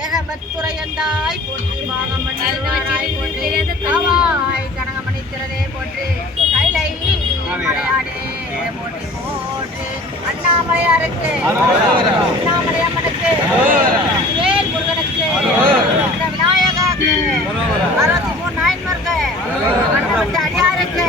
ஏகமத்துறையந்தாய் போற்றி பாகமண்டாய் போற்றி காவாய் கனகமணி திறனே போற்றி கைலை மலையாடே போற்றி போற்றி அண்ணாமலையாருக்கு அண்ணாமலை அம்மனுக்கு வேல் முருகனுக்கு விநாயகாக்கு 63 நாயன்மாருக்கு அண்ணாமலை அடியாருக்கு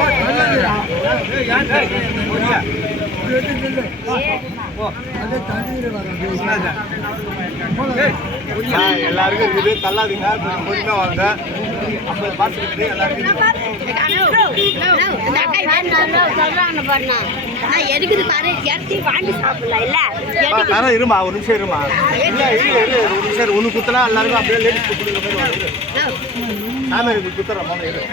எல்லாருக்கும் இருக்குது தள்ளாதீங்க கொஞ்சம் வாங்க அப்ப பார்த்துக்கிட்டு எதுக்குது பாரு இறச்சி வாங்கி சாப்பிடலாம் இல்ல இருமா ஒரு நிமிஷம் இருமா இல்ல ஒரு நிமிஷம் ஒண்ணு குத்தலாம் எல்லாருக்கும் அப்படியே லேடிஸ் குத்துற மாதிரி நாம குத்துறோம் போன இரு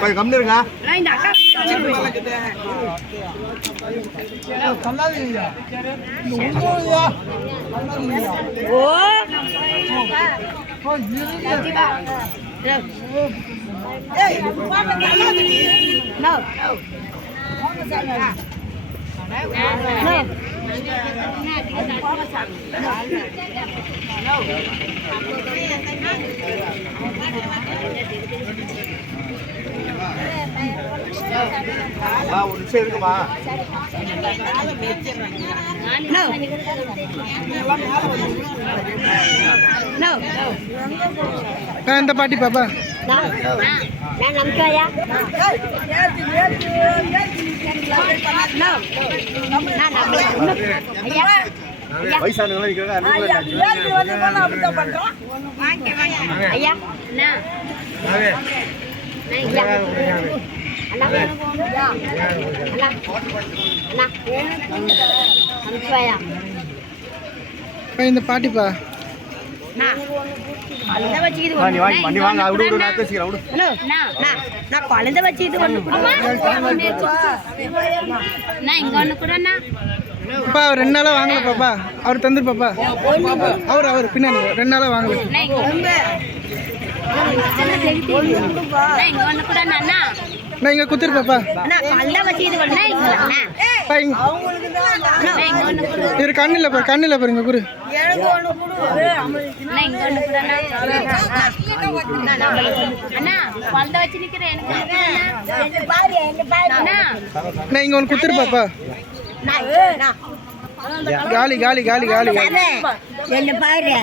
கொஞ்சம் கம்மி இருங்க ஒரு நிமிஷம் இருக்குமா இந்த பாட்டி பாப்பா வயசானவங்க இந்த பாட்டிப்பா குழந்தை வச்சுக்கிட்டு பாப்பா அவர் 2 நாளா வாங்கல பாப்பா அவர் தந்துரு பாப்பா அவர் பின்னாடி 2 நாளா வாங்கல நான் இங்க குத்துரு பாப்பா இரு கண்ணில் பாருங்க குரு நான் இங்க ஒன்று குத்துரு பாப்பா காலி காலி காலி காலி என்ன பாரு